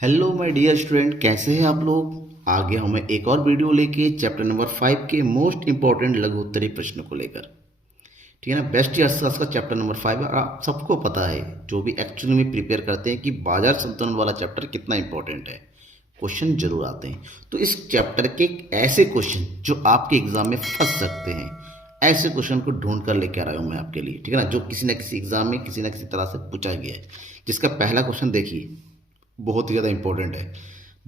Hello my dear student, कैसे हैं आप लोग। आ गया हूं मैं एक और वीडियो लेके चैप्टर नंबर 5 के मोस्ट इंपॉर्टेंट लघु उत्तरीय प्रश्न को लेकर। ठीक है ना। बेस्ट अर्थशास्त्र का चैप्टर नंबर 5 है और आप सबको पता है, जो भी एक्चुअली में प्रिपेयर करते हैं, कि बाजार संतुलन वाला चैप्टर कितना इंपॉर्टेंट है। क्वेश्चन जरूर आते हैं। तो इस चैप्टर के ऐसे क्वेश्चन जो आपके एग्जाम में फंस सकते हैं, ऐसे क्वेश्चन को ढूंढ कर लेकर आया हूं मैं आपके लिए। ठीक है ना। जो किसी न किसी एग्जाम में किसी न किसी तरह से पूछा गया है। जिसका पहला क्वेश्चन देखिए, बहुत ही ज़्यादा इंपॉर्टेंट है।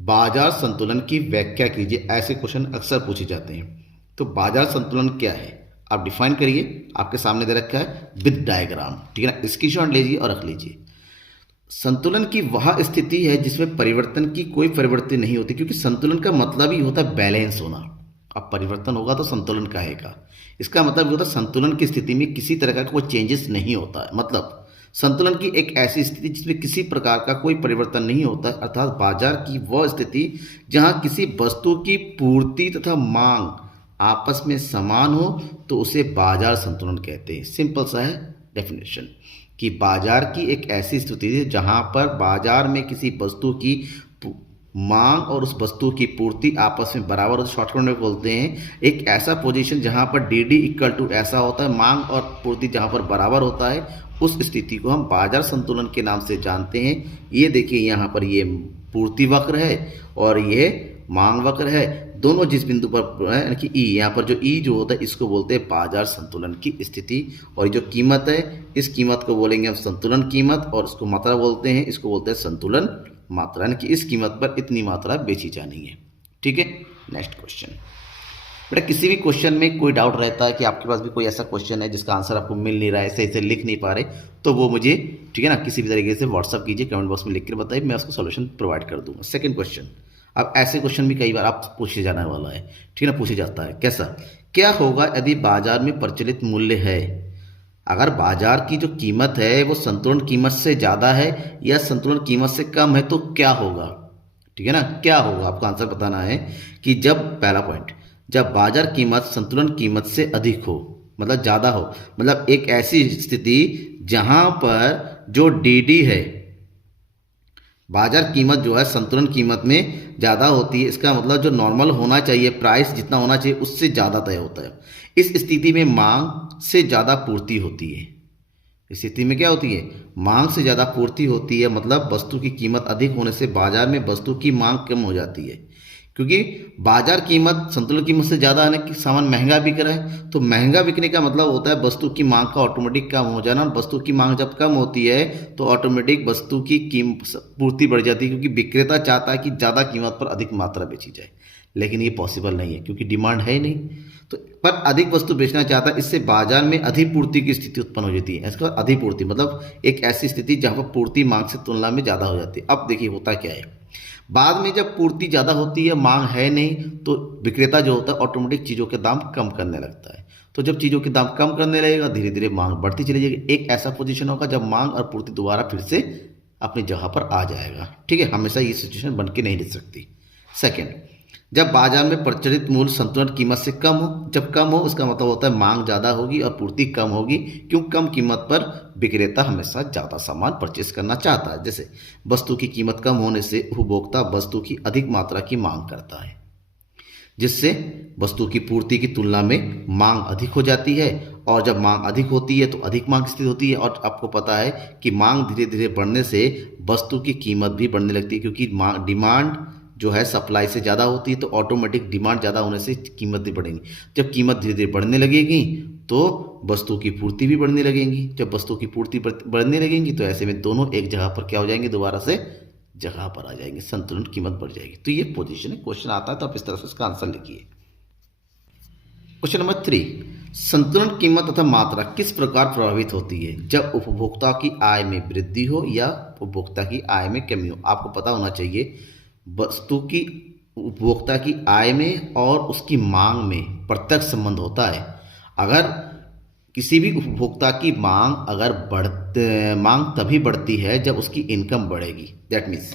बाजार संतुलन की व्याख्या कीजिए। ऐसे क्वेश्चन अक्सर पूछे जाते हैं। तो बाजार संतुलन क्या है, आप डिफाइन करिए। आपके सामने दे रखा है विद डायग्राम। ठीक है ना। स्क्रीनशॉट लीजिए और रख लीजिए। संतुलन की वह स्थिति है जिसमें परिवर्तन की कोई प्रवृत्ति नहीं होती, क्योंकि संतुलन का मतलब ही होता है बैलेंस होना। अब परिवर्तन होगा तो संतुलन कहेगा। इसका मतलब ये होता है संतुलन की स्थिति में किसी तरह का कोई चेंजेस नहीं होता है। मतलब संतुलन की एक ऐसी स्थिति जिसमें किसी प्रकार का कोई परिवर्तन नहीं होता है, अर्थात बाजार की वह स्थिति जहां किसी वस्तु की पूर्ति तथा मांग आपस में समान हो, तो उसे बाजार संतुलन कहते हैं। सिंपल सा है डेफिनेशन, कि बाजार की एक ऐसी स्थिति है जहां पर बाजार में किसी वस्तु की मांग और उस वस्तु की पूर्ति आपस में बराबर होती है। शॉर्टकट में बोलते हैं एक ऐसा पोजीशन जहां पर डी डी इक्वल टू ऐसा होता है, मांग और पूर्ति जहां पर बराबर होता है, उस स्थिति को हम बाजार संतुलन के नाम से जानते हैं। ये देखिए यहाँ पर ये पूर्ति वक्र है और ये मांग वक्र है। दोनों जिस बिंदु पर है, यानी कि ई, यहाँ पर जो ई जो होता है इसको बोलते हैं बाजार संतुलन की स्थिति। और जो कीमत है, इस कीमत को बोलेंगे हम संतुलन कीमत, और इसको मात्रा बोलते हैं, इसको बोलते हैं संतुलन मात्रा, यानी कि इस कीमत पर इतनी मात्रा बेची जानी है। ठीक है। Next question. बेटा किसी भी क्वेश्चन में कोई डाउट रहता है कि आपके पास भी कोई ऐसा क्वेश्चन है जिसका आंसर आपको मिल नहीं रहा है, सही से लिख नहीं पा रहे, तो वो मुझे, ठीक है ना, किसी भी तरीके से व्हाट्सअप कीजिए, कमेंट बॉक्स में लिख कर बताइए, मैं उसको सॉल्यूशन प्रोवाइड कर दूंगा। Second question. अब ऐसे क्वेश्चन भी कई बार आप पूछे जाने वाला है। ठीक है ना। पूछे जाता है कैसा, क्या होगा यदि बाजार में प्रचलित मूल्य है, अगर बाजार की जो कीमत है वो संतुलन कीमत से ज़्यादा है या संतुलन कीमत से कम है, तो क्या होगा। ठीक है ना। क्या होगा आपको आंसर बताना है कि जब, पहला पॉइंट, जब बाजार कीमत संतुलन कीमत से अधिक हो, मतलब ज़्यादा हो, मतलब एक ऐसी स्थिति जहां पर जो डी डी है, बाजार कीमत जो है संतुलन कीमत में ज़्यादा होती है। इसका मतलब जो नॉर्मल होना चाहिए, प्राइस जितना होना चाहिए उससे ज़्यादा तय होता है। इस स्थिति में मांग से ज़्यादा पूर्ति होती है। इस स्थिति में क्या होती है, मांग से ज़्यादा पूर्ति होती है। मतलब वस्तु की कीमत अधिक होने से बाजार में वस्तु की मांग कम हो जाती है, क्योंकि बाजार कीमत संतुलन कीमत से ज़्यादा आने की सामान महंगा बिक रहा है। तो महंगा बिकने का मतलब होता है वस्तु की मांग का ऑटोमेटिक कम हो जाना। वस्तु की मांग जब कम होती है तो ऑटोमेटिक वस्तु की पूर्ति बढ़ जाती है, क्योंकि विक्रेता चाहता है कि ज़्यादा कीमत पर अधिक मात्रा बेची जाए। लेकिन ये पॉसिबल नहीं है क्योंकि डिमांड है ही नहीं। तो पर अधिक वस्तु बेचना चाहता है, इससे बाजार में अधिपूर्ति की स्थिति उत्पन्न हो जाती है। इसका अधिपूर्ति मतलब एक ऐसी स्थिति जहाँ पर पूर्ति मांग से तुलना में ज़्यादा हो जाती है। अब देखिए होता क्या है, बाद में जब पूर्ति ज़्यादा होती है, मांग है नहीं, तो विक्रेता जो होता है ऑटोमेटिक चीज़ों के दाम कम करने लगता है। तो जब चीज़ों के दाम कम करने लगेगा, धीरे धीरे मांग बढ़ती चली जाएगी। एक ऐसा पोजीशन होगा जब मांग और पूर्ति दोबारा फिर से अपनी जगह पर आ जाएगा। ठीक है। हमेशा ये सिचुएशन बन के नहीं रह सकती। सेकेंड, जब बाजार में प्रचलित मूल्य संतुलन कीमत से कम हो, जब कम हो उसका मतलब होता है मांग ज़्यादा होगी और पूर्ति कम होगी, क्यों, कम कीमत पर विक्रेता हमेशा ज़्यादा सामान परचेस करना चाहता है। जैसे वस्तु की कीमत कम होने से उपभोक्ता वस्तु की अधिक मात्रा की मांग करता है, जिससे वस्तु की पूर्ति की तुलना में मांग अधिक हो जाती है। और जब मांग अधिक होती है तो अधिक मांग की स्थिति होती है। और आपको पता है कि मांग धीरे धीरे बढ़ने से वस्तु की कीमत भी बढ़ने लगती है, क्योंकि डिमांड जो है सप्लाई से ज़्यादा होती है, तो ऑटोमेटिक डिमांड ज़्यादा होने से कीमत भी बढ़ेंगी। जब कीमत धीरे धीरे बढ़ने लगेगी तो वस्तु की पूर्ति भी बढ़ने लगेंगी। जब वस्तु की पूर्ति बढ़ने लगेंगी तो ऐसे में दोनों एक जगह पर क्या हो जाएंगे, दोबारा से जगह पर आ जाएंगे, संतुलन कीमत बढ़ जाएगी। तो ये पोजीशन है। क्वेश्चन आता है तो आप इस तरह से इसका आंसर लिखिए। क्वेश्चन नंबर 3, संतुलन कीमत तथा मात्रा किस प्रकार प्रभावित होती है, जब उपभोक्ता की आय में वृद्धि हो या उपभोक्ता की आय में कमी हो। आपको पता होना चाहिए वस्तु की उपभोक्ता की आय में और उसकी मांग में प्रत्यक्ष संबंध होता है। अगर किसी भी उपभोक्ता की मांग मांग तभी बढ़ती है जब उसकी इनकम बढ़ेगी। दैट मीन्स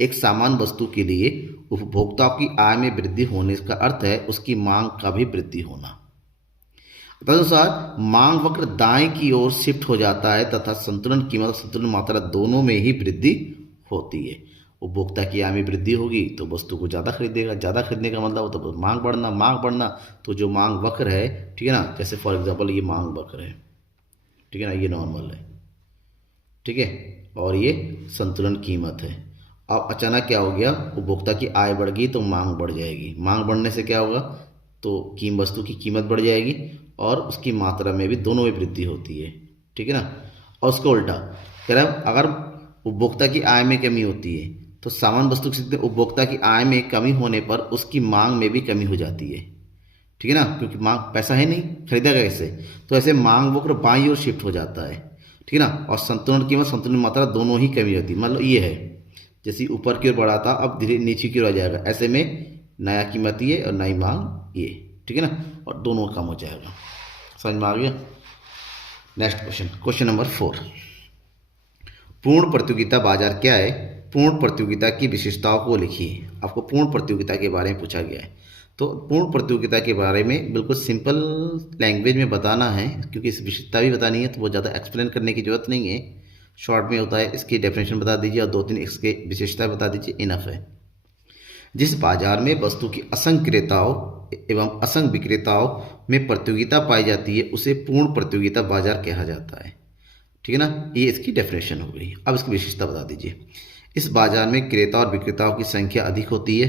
एक सामान वस्तु के लिए उपभोक्ता की आय में वृद्धि होने का अर्थ है उसकी मांग का भी वृद्धि होना। तदनुसार मांग वक्र दाएं की ओर शिफ्ट हो जाता है तथा संतुलन कीमत और संतुलन मात्रा दोनों में ही वृद्धि होती है। उपभोक्ता की आय में वृद्धि होगी तो वस्तु को ज़्यादा खरीदेगा, ज़्यादा खरीदने का मतलब होता है मांग बढ़ना, मांग बढ़ना। तो जो मांग वक्र है, ठीक है ना, जैसे फॉर एग्जांपल ये मांग वक्र है, ठीक है ना, ये नॉर्मल है, ठीक है, और ये संतुलन कीमत है। अब अचानक क्या हो गया, उपभोक्ता की आय बढ़ गई तो मांग बढ़ जाएगी, मांग बढ़ने से क्या होगा, तो वस्तु की कीमत बढ़ जाएगी और उसकी मात्रा में भी, दोनों में वृद्धि होती है, ठीक है ना। और उसका उल्टा कह रहा है, अगर उपभोक्ता की आय में कमी होती है तो सामान्य वस्तु की उपभोक्ता की आय में कमी होने पर उसकी मांग में भी कमी हो जाती है, ठीक है ना, क्योंकि मांग, पैसा है नहीं, खरीदेगा कैसे, तो ऐसे मांग वक्र बाईं ओर शिफ्ट हो जाता है, ठीक है ना। और संतुलन कीमत, संतुलन मात्रा दोनों ही कमी होती है। मतलब ये है जैसे ऊपर की ओर बढ़ा था, अब धीरे नीचे की ओर आ जाएगा, ऐसे में नया कीमत ये और नई मांग ये, ठीक है ना, और दोनों कम हो जाएगा। समझ में आ गया। नेक्स्ट क्वेश्चन, क्वेश्चन नंबर 4, पूर्ण प्रतियोगिता बाजार क्या है, पूर्ण प्रतियोगिता की विशेषताओं को लिखिए। आपको पूर्ण प्रतियोगिता के बारे में पूछा गया है, तो पूर्ण प्रतियोगिता के बारे में बिल्कुल सिंपल लैंग्वेज में बताना है, क्योंकि इस विशेषता भी बतानी है तो बहुत ज़्यादा एक्सप्लेन करने की जरूरत नहीं है, शॉर्ट में होता है। इसकी डेफिनेशन बता दीजिए और 2-3 इसके विशेषता बता दीजिए, इनफ है। जिस बाजार में वस्तु की असंख्य क्रेताओं एवं असंख्य विक्रेताओं में प्रतियोगिता पाई जाती है उसे पूर्ण प्रतियोगिता बाजार कहा जाता है, ठीक है ना। ये इसकी डेफिनेशन हो गई। अब इसकी विशेषता बता दीजिए। इस बाजार में क्रेता और विक्रेताओं की संख्या अधिक होती है।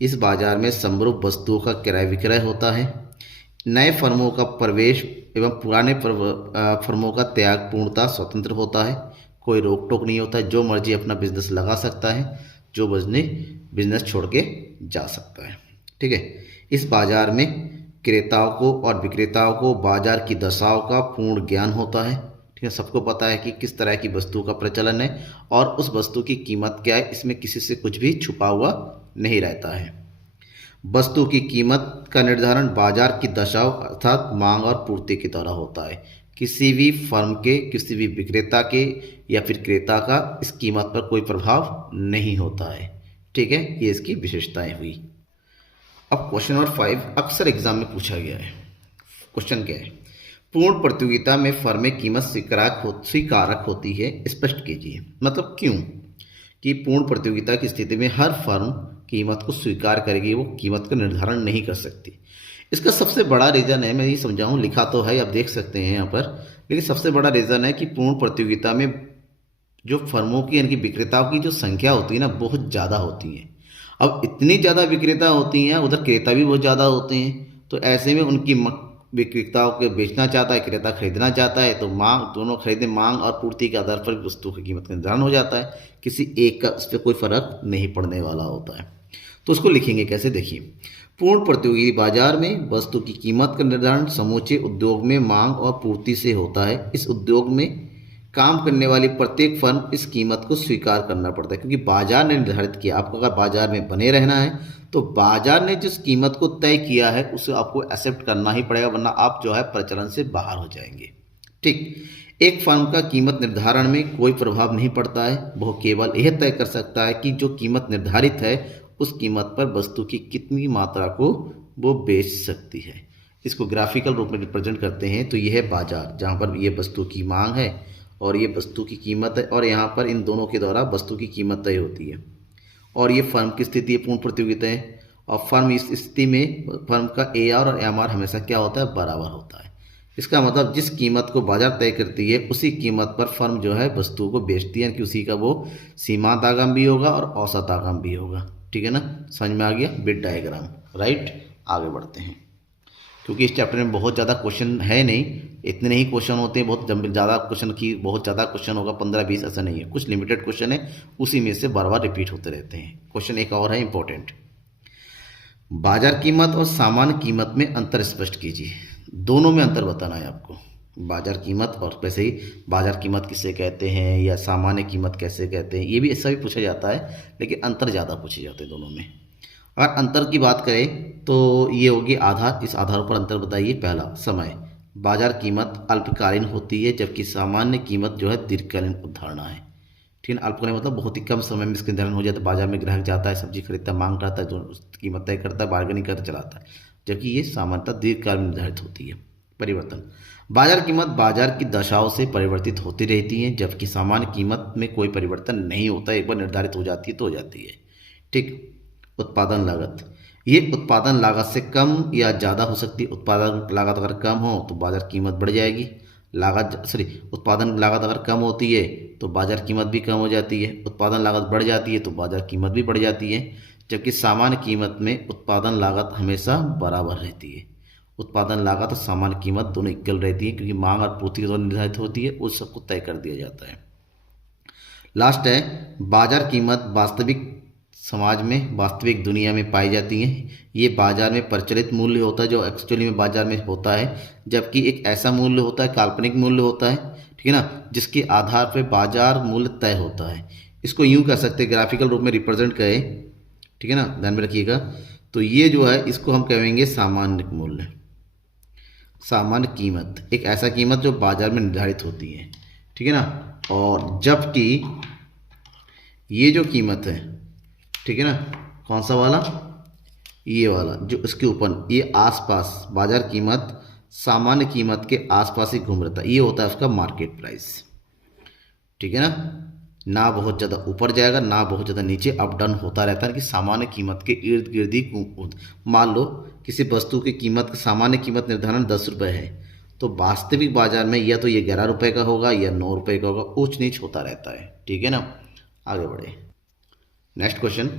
इस बाजार में समरूप वस्तुओं का क्रय विक्रय होता है। नए फर्मों का प्रवेश एवं पुराने फर्मों का त्याग पूर्णतः स्वतंत्र होता है। कोई रोक टोक नहीं होता है, जो मर्जी अपना बिजनेस लगा सकता है, जो बिजनेस छोड़ के जा सकता है, ठीक है। इस बाजार में क्रेताओं को और विक्रेताओं को बाजार की दशाओं का पूर्ण ज्ञान होता है, ठीक है। सबको पता है कि किस तरह की वस्तु का प्रचलन है और उस वस्तु की कीमत क्या है, इसमें किसी से कुछ भी छुपा हुआ नहीं रहता है। वस्तु की कीमत का निर्धारण बाजार की दशाओं अर्थात मांग और पूर्ति के द्वारा होता है। किसी भी फर्म के, किसी भी विक्रेता के या फिर क्रेता का इस कीमत पर कोई प्रभाव नहीं होता है, ठीक है। ये इसकी विशेषताएं हुई। अब क्वेश्चन नंबर 5 अक्सर एग्जाम में पूछा गया है। क्वेश्चन क्या है, पूर्ण प्रतियोगिता में फर्में कीमत स्वीकारक होती है, स्पष्ट कीजिए। मतलब क्यों कि पूर्ण प्रतियोगिता की स्थिति में हर फर्म कीमत को स्वीकार करेगी, वो कीमत का निर्धारण नहीं कर सकती। इसका सबसे बड़ा रीज़न है, मैं ये समझाऊँ, लिखा तो है, आप देख सकते हैं यहाँ पर, लेकिन सबसे बड़ा रीज़न है कि पूर्ण प्रतियोगिता में जो फर्मों की यानी कि विक्रेताओं की जो संख्या होती है ना, बहुत ज़्यादा होती है। अब इतनी ज़्यादा विक्रेता होती हैं, उधर क्रेता भी बहुत ज़्यादा होते हैं, तो ऐसे में उनकी विक्रेताओं को बेचना चाहता है, क्रेता खरीदना चाहता है, तो मांग, दोनों खरीदे, मांग और पूर्ति के आधार पर वस्तु की कीमत का निर्धारण हो जाता है। किसी एक का उस पर कोई फर्क नहीं पड़ने वाला होता है। तो उसको लिखेंगे कैसे, देखिए। पूर्ण प्रतियोगी बाजार में वस्तु की कीमत का निर्धारण समूचे उद्योग में मांग और पूर्ति से होता है। इस उद्योग में काम करने वाली प्रत्येक फर्म इस कीमत को स्वीकार करना पड़ता है, क्योंकि बाजार ने निर्धारित किया। आपको अगर बाजार में बने रहना है तो बाजार ने जिस कीमत को तय किया है उसे आपको एक्सेप्ट करना ही पड़ेगा, वरना आप जो है प्रचलन से बाहर हो जाएंगे, ठीक। एक फर्म का कीमत निर्धारण में कोई प्रभाव नहीं पड़ता है, वह केवल यह तय कर सकता है कि जो कीमत निर्धारित है उस कीमत पर वस्तु की कितनी मात्रा को वो बेच सकती है। इसको ग्राफिकल रूप में रिप्रेजेंट करते हैं तो यह है बाजार, जहाँ पर ये वस्तु की मांग है और ये वस्तु की कीमत है, और यहाँ पर इन दोनों के द्वारा वस्तु की कीमत तय होती है। और ये फर्म की स्थिति है, पूर्ण प्रतियोगिता है, और फर्म इस स्थिति में फर्म का AR और MR हमेशा क्या होता है, बराबर होता है। इसका मतलब जिस कीमत को बाजार तय करती है उसी कीमत पर फर्म जो है वस्तु को बेचती है, कि उसी का वो सीमांत आगम भी होगा और औसत आगम भी होगा, ठीक है ना। समझ में आ गया विद डायग्राम, राइट। आगे बढ़ते हैं, क्योंकि इस चैप्टर में बहुत ज़्यादा क्वेश्चन है नहीं, इतने ही क्वेश्चन होते हैं। बहुत ज़्यादा क्वेश्चन की बहुत ज़्यादा क्वेश्चन होगा, 15-20 ऐसा नहीं है, कुछ लिमिटेड क्वेश्चन है, उसी में से बार बार रिपीट होते रहते हैं। क्वेश्चन एक और है इंपॉर्टेंट, बाजार कीमत और सामान्य कीमत में अंतर स्पष्ट कीजिए। दोनों में अंतर बताना है आपको, बाजार कीमत और वैसे ही बाजार कीमत किसे कहते हैं या सामान्य कीमत कैसे कहते हैं, ये भी ऐसा भी पूछा जाता है, लेकिन अंतर ज़्यादा पूछे जाते हैं दोनों में। अगर अंतर की बात करें तो ये होगी आधार, इस आधार पर अंतर बताइए। पहला, समय। बाजार कीमत अल्पकालीन होती है, जबकि सामान्य कीमत जो है दीर्घकालीन अवधारणा है, ठीक है। अल्पकालीन मतलब बहुत ही कम समय में इसका निर्धारण हो जाता है। बाजार में ग्राहक जाता है, सब्जी खरीदता है, मांग करता है, जो कीमत तय करता है, बार्गेनिंग करता चलाता है, जबकि ये सामान्यतः दीर्घकाल में निर्धारित होती है। परिवर्तन। बाजार कीमत बाजार की दशाओं से परिवर्तित होती रहती है, जबकि सामान्य कीमत में कोई परिवर्तन नहीं होता, एक बार निर्धारित हो जाती है तो हो जाती है। ठीक। उत्पादन लागत, ये उत्पादन लागत से कम या ज़्यादा हो सकती है। उत्पादन लागत अगर कम हो तो बाजार कीमत बढ़ जाएगी, उत्पादन लागत अगर कम होती है तो बाजार कीमत भी कम हो जाती है। उत्पादन लागत बढ़ जाती है तो बाजार कीमत भी बढ़ जाती है, जबकि सामान्य कीमत में उत्पादन लागत हमेशा बराबर रहती है। उत्पादन लागत और सामान्य कीमत दोनों इक्वल रहती है, क्योंकि मांग और पूर्ति के द्वारा निर्धारित होती है, उस सबको तय कर दिया जाता है। लास्ट है, बाजार कीमत वास्तविक समाज में, वास्तविक दुनिया में पाई जाती है। ये बाजार में प्रचलित मूल्य होता है जो एक्चुअली में बाजार में होता है, जबकि एक ऐसा मूल्य होता है, काल्पनिक मूल्य होता है, ठीक है ना, जिसके आधार पर बाजार मूल्य तय होता है। इसको यूं कह सकते हैं, ग्राफिकल रूप में रिप्रेजेंट करें, ठीक है ना, ध्यान में रखिएगा। तो ये जो है इसको हम कहेंगे सामान्य मूल्य, सामान्य कीमत, एक ऐसा कीमत जो बाजार में निर्धारित होती है, ठीक है ना। और जबकि ये जो कीमत है, ठीक है ना, कौन सा वाला, ये वाला जो इसके ऊपर, ये आसपास बाजार कीमत सामान्य कीमत के आसपास ही घूम रहता है, ये होता है उसका मार्केट प्राइस, ठीक है ना बहुत ज़्यादा ऊपर जाएगा ना बहुत ज़्यादा नीचे, अप डाउन होता रहता है कि सामान्य कीमत के इर्द गिर्द ही। मान लो किसी वस्तु की कीमत, सामान्य कीमत निर्धारण 10 रुपये है, तो वास्तविक बाजार में या तो ये 11 रुपये का होगा या 9 रुपये का होगा, ऊंच नीच होता रहता है, ठीक है ना। आगे बढ़े, नेक्स्ट क्वेश्चन,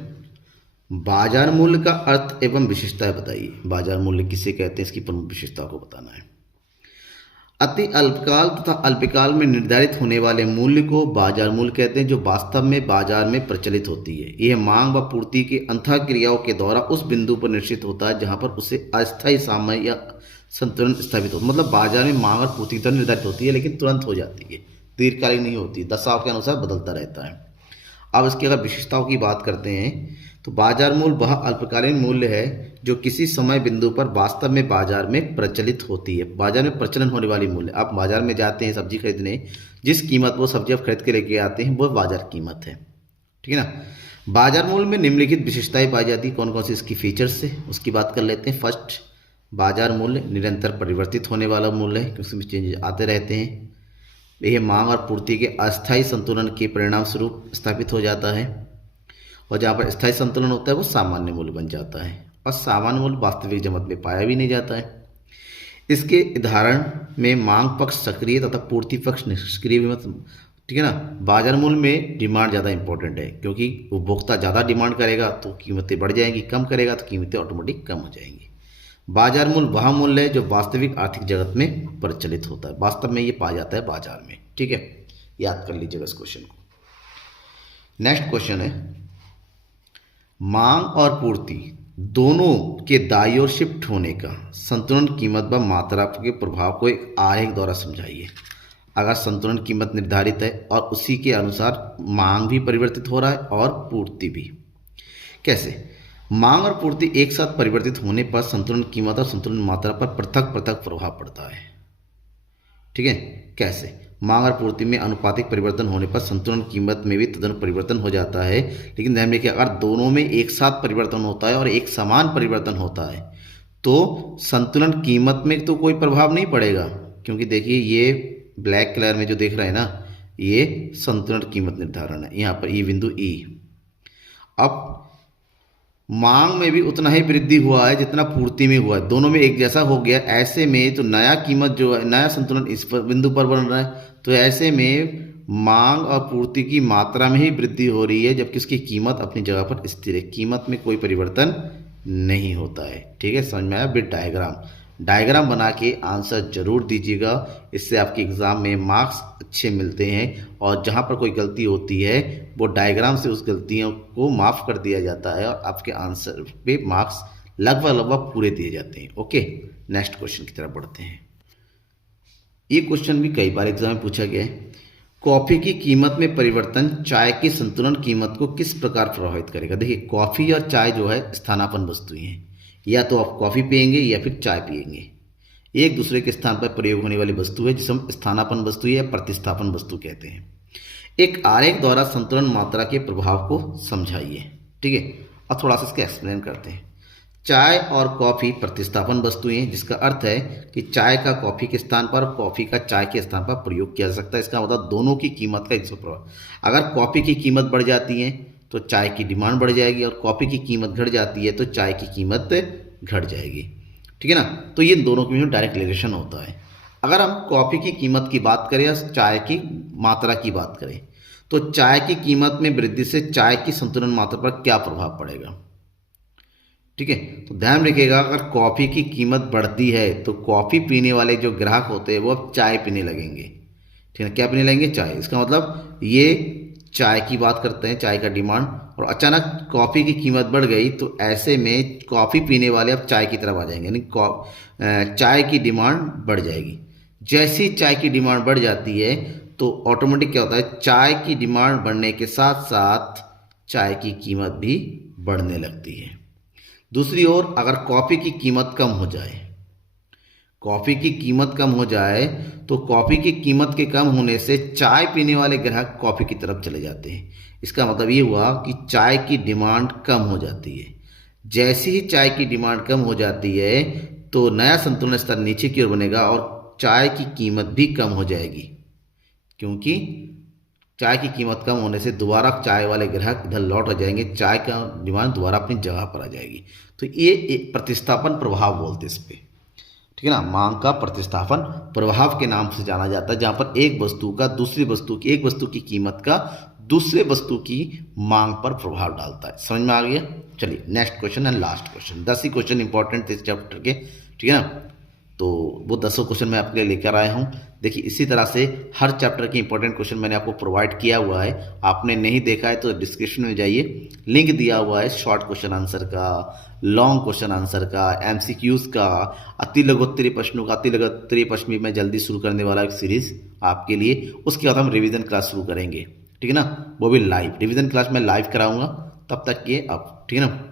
बाजार मूल्य का अर्थ एवं विशेषताएं बताइए। बाजार मूल्य किसे कहते हैं, इसकी प्रमुख विशेषता को बताना है। अति अल्पकाल तथा अल्पकाल में निर्धारित होने वाले मूल्य को बाजार मूल्य कहते हैं, जो वास्तव में बाजार में प्रचलित होती है। यह मांग व पूर्ति के अंतःक्रियाओं के द्वारा उस बिंदु पर निश्चित होता है जहां पर उसे अस्थायी सामय या संतुलन स्थापित होता है। मतलब बाजार में मांग और पूर्ति तो निर्धारित होती है, लेकिन तुरंत हो जाती है, दीर्घकालीन नहीं होती, दशाओं के अनुसार बदलता रहता है। अब इसकी अगर विशेषताओं की बात करते हैं तो बाजार मूल्य वह अल्पकालीन मूल्य है जो किसी समय बिंदु पर वास्तव में बाजार में प्रचलित होती है, बाजार में प्रचलन होने वाली मूल्य। आप बाजार में जाते हैं सब्जी खरीदने, जिस कीमत वो सब्जी आप खरीद के लेके आते हैं वो बाजार कीमत है, ठीक है ना। बाजार मूल्य में निम्नलिखित विशेषताएं पाई जाती है, कौन कौन सी इसकी फीचर्स है उसकी बात कर लेते हैं। फर्स्ट, बाजार मूल्य निरंतर परिवर्तित होने वाला मूल्य है, क्योंकि उसमें चेंजेस आते रहते हैं। यह मांग और पूर्ति के अस्थायी संतुलन के परिणाम स्वरूप स्थापित हो जाता है, और जहाँ पर स्थायी संतुलन होता है वो सामान्य मूल्य बन जाता है, और सामान्य मूल्य वास्तविक जगत में पाया भी नहीं जाता है। इसके उदाहरण में मांग पक्ष सक्रिय तथा पूर्ति पक्ष निष्क्रिय भी मत, ठीक है ना। बाजार मूल्य में डिमांड ज़्यादा इंपॉर्टेंट है, क्योंकि उपभोक्ता ज़्यादा डिमांड करेगा तो कीमतें बढ़ जाएंगी, कम करेगा तो कीमतें ऑटोमेटिक कम हो जाएंगी। बाजार मूल्य वह मूल्य है जो वास्तविक आर्थिक जगत में प्रचलित होता है, वास्तव में ये पाया जाता है बाजार में, ठीक है, याद कर लीजिएगा इस क्वेश्चन को। नेक्स्ट क्वेश्चन है, मांग और पूर्ति दोनों के दाईं ओर शिफ्ट होने का संतुलन कीमत व मात्रा के प्रभाव को एक आरेख द्वारा समझाइए। अगर संतुलन कीमत निर्धारित है और उसी के अनुसार मांग भी परिवर्तित हो रहा है और पूर्ति भी, कैसे? मांग और पूर्ति एक साथ परिवर्तित होने पर संतुलन कीमत और संतुलन मात्रा पर पृथक पृथक प्रभाव पड़ता है, ठीक है। कैसे? मांग और पूर्ति में अनुपातिक परिवर्तन होने पर संतुलन कीमत में भी तदनुसार परिवर्तन हो जाता है, लेकिन ध्यान रखिए अगर दोनों में एक साथ परिवर्तन होता है और एक समान परिवर्तन होता है तो संतुलन कीमत में तो कोई प्रभाव नहीं पड़ेगा, क्योंकि देखिए ये ब्लैक कलर में जो देख रहा है ना, ये संतुलन कीमत निर्धारण है, यहाँ पर ये बिंदु ई। अब मांग में भी उतना ही वृद्धि हुआ है जितना पूर्ति में हुआ है, दोनों में एक जैसा हो गया। ऐसे में तो नया कीमत जो है, नया संतुलन इस पर बिंदु पर बन रहा है, तो ऐसे में मांग और पूर्ति की मात्रा में ही वृद्धि हो रही है, जबकि उसकी कीमत अपनी जगह पर स्थिर है, कीमत में कोई परिवर्तन नहीं होता है, ठीक है। समझ में आया? विद डायग्राम बना के आंसर जरूर दीजिएगा, इससे आपके एग्ज़ाम में मार्क्स अच्छे मिलते हैं, और जहाँ पर कोई गलती होती है वो डायग्राम से उस गलतियों को माफ़ कर दिया जाता है और आपके आंसर पे मार्क्स लगभग पूरे दिए जाते हैं। ओके, नेक्स्ट क्वेश्चन की तरफ बढ़ते हैं। ये क्वेश्चन भी कई बार एग्जाम में पूछा गया है। कॉफ़ी की कीमत में परिवर्तन चाय की संतुलन कीमत को किस प्रकार प्रभावित करेगा? देखिए, कॉफ़ी और चाय जो है स्थानापन्न वस्तुएं हैं, या तो आप कॉफ़ी पियेंगे या फिर चाय पियेंगे, एक दूसरे के स्थान पर प्रयोग होने वाली वस्तु है जिसे हम स्थानापन्न वस्तु या प्रतिस्थापन वस्तु कहते हैं। एक आरेख द्वारा संतुलन मात्रा के प्रभाव को समझाइए, ठीक है, और थोड़ा सा इसके एक्सप्लेन करते हैं। चाय और कॉफ़ी प्रतिस्थापन वस्तुएं हैं, जिसका अर्थ है कि चाय का कॉफ़ी के स्थान पर और कॉफ़ी का चाय के स्थान पर प्रयोग किया जा सकता है। इसका मतलब दोनों की कीमत का एक प्रभाव। अगर कॉफ़ी की कीमत बढ़ जाती है तो चाय की डिमांड बढ़ जाएगी, और कॉफ़ी की कीमत घट जाती है तो चाय की कीमत घट जाएगी। ठीक है ना। तो ये दोनों के बीच में डायरेक्ट रिलेशन होता है। अगर हम कॉफ़ी की कीमत की बात करें या चाय की मात्रा की बात करें, तो चाय की कीमत में वृद्धि से चाय की संतुलन मात्रा पर क्या प्रभाव पड़ेगा। ठीक है, तो ध्यान रखिएगा, अगर कॉफ़ी की कीमत बढ़ती है तो कॉफ़ी पीने वाले जो ग्राहक होते हैं वो अब चाय पीने लगेंगे। ठीक है, क्या पीने लगेंगे, चाय। इसका मतलब ये चाय की बात करते हैं, चाय का डिमांड, और अचानक कॉफ़ी की कीमत बढ़ गई तो ऐसे में कॉफ़ी पीने वाले अब चाय की तरफ आ जाएंगे, यानी चाय की डिमांड बढ़ जाएगी। जैसी चाय की डिमांड बढ़ जाती है तो ऑटोमेटिक क्या होता है, चाय की डिमांड बढ़ने के साथ साथ चाय की कीमत भी बढ़ने लगती है। दूसरी ओर अगर कॉफ़ी की कीमत कम हो जाए, कॉफ़ी की कीमत कम हो जाए तो कॉफ़ी की कीमत के कम होने से चाय पीने वाले ग्राहक कॉफ़ी की तरफ चले जाते हैं। इसका मतलब ये हुआ कि चाय की डिमांड कम हो जाती है। जैसे ही चाय की डिमांड कम हो जाती है तो नया संतुलन स्तर नीचे की ओर बनेगा और चाय की कीमत भी कम हो जाएगी, क्योंकि चाय की कीमत कम होने से दोबारा चाय वाले ग्राहक इधर लौट आ जाएंगे, चाय का डिमांड दोबारा अपनी जगह पर आ जाएगी। तो ये एक प्रतिस्थापन प्रभाव बोलते हैं इस पर। ठीक है ना, मांग का प्रतिस्थापन प्रभाव के नाम से जाना जाता है, जहाँ पर एक वस्तु का दूसरी वस्तु की, एक वस्तु की कीमत का दूसरे वस्तु की मांग पर प्रभाव डालता है। समझ में आ गया। चलिए next question and last question. 10 he question important थे इस चैप्टर के। ठीक है ना, तो वो 10 क्वेश्चन मैं आपके लिए लेकर आया हूँ। देखिए इसी तरह से हर चैप्टर के इंपॉर्टेंट क्वेश्चन मैंने आपको प्रोवाइड किया हुआ है। आपने नहीं देखा है तो डिस्क्रिप्शन में जाइए, लिंक दिया हुआ है शॉर्ट क्वेश्चन आंसर का, लॉन्ग क्वेश्चन आंसर का, एमसीक्यूज का, अति लघुत्तरीय प्रश्नों का। अति लघुत्तरीय प्रश्न भी मैं जल्दी शुरू करने वाला एक सीरीज आपके लिए। उसके बाद हम रिवीजन क्लास शुरू करेंगे। ठीक है ना, वो भी लाइव रिवीजन क्लास मैं लाइव कराऊंगा। तब तक ये अब ठीक है ना।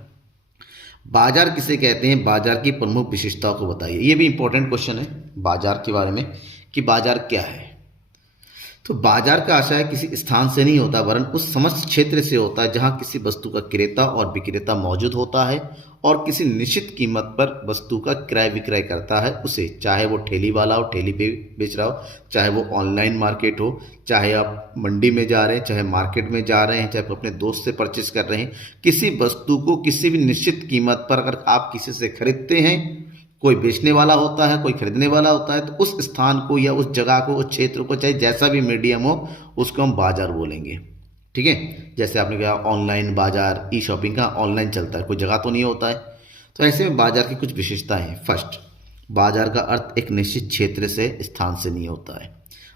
बाजार किसे कहते हैं, बाजार की प्रमुख विशेषताओं को बताइए। ये भी इंपॉर्टेंट क्वेश्चन है बाजार के बारे में कि बाजार क्या है। तो बाजार का आशय किसी स्थान से नहीं होता वरन उस समस्त क्षेत्र से होता है जहां किसी वस्तु का क्रेता और विक्रेता मौजूद होता है और किसी निश्चित कीमत पर वस्तु का क्रय विक्रय करता है उसे, चाहे वो ठेली वाला हो, ठेली पे बेच रहा हो, चाहे वो ऑनलाइन मार्केट हो, चाहे आप मंडी में जा रहे हैं, चाहे मार्केट में जा रहे हैं, चाहे अपने दोस्त से परचेस कर रहे हैं। किसी वस्तु को किसी भी निश्चित कीमत पर अगर आप किसी से खरीदते हैं, कोई बेचने वाला होता है, कोई खरीदने वाला होता है, तो उस स्थान को या उस जगह को, उस क्षेत्र को, चाहे जैसा भी मीडियम हो, उसको हम बाजार बोलेंगे। ठीक है, जैसे आपने कहा ऑनलाइन बाजार, ई शॉपिंग का ऑनलाइन चलता है, कोई जगह तो नहीं होता है। तो ऐसे में बाजार की कुछ विशेषताएं हैं। फर्स्ट, बाजार का अर्थ एक निश्चित क्षेत्र से, स्थान से नहीं होता है।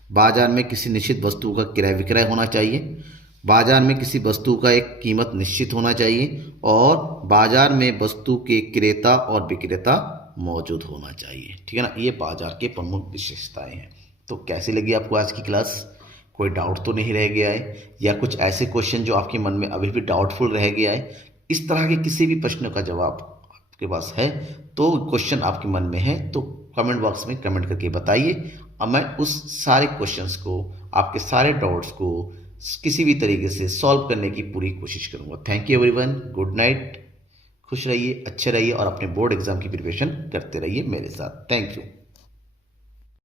बाजार में किसी निश्चित वस्तु का क्रय विक्रय होना चाहिए। बाजार में किसी वस्तु का एक कीमत निश्चित होना चाहिए और बाजार में वस्तु के क्रेता और विक्रेता मौजूद होना चाहिए। ठीक है ना, ये बाजार के प्रमुख विशेषताएं हैं। तो कैसी लगी आपको आज की क्लास? कोई डाउट तो नहीं रह गया है, या कुछ ऐसे क्वेश्चन जो आपके मन में अभी भी डाउटफुल रह गया है? इस तरह के किसी भी प्रश्न का जवाब आपके पास है, तो क्वेश्चन आपके मन में है तो कमेंट बॉक्स में कमेंट करके बताइए, और मैं उस सारे क्वेश्चंस को, आपके सारे डाउट्स को किसी भी तरीके से सॉल्व करने की पूरी कोशिश करूंगा। Thank you everyone, good night, खुश रहिए, अच्छे रहिए और अपने बोर्ड एग्जाम की प्रिपरेशन करते रहिए मेरे साथ। Thank you.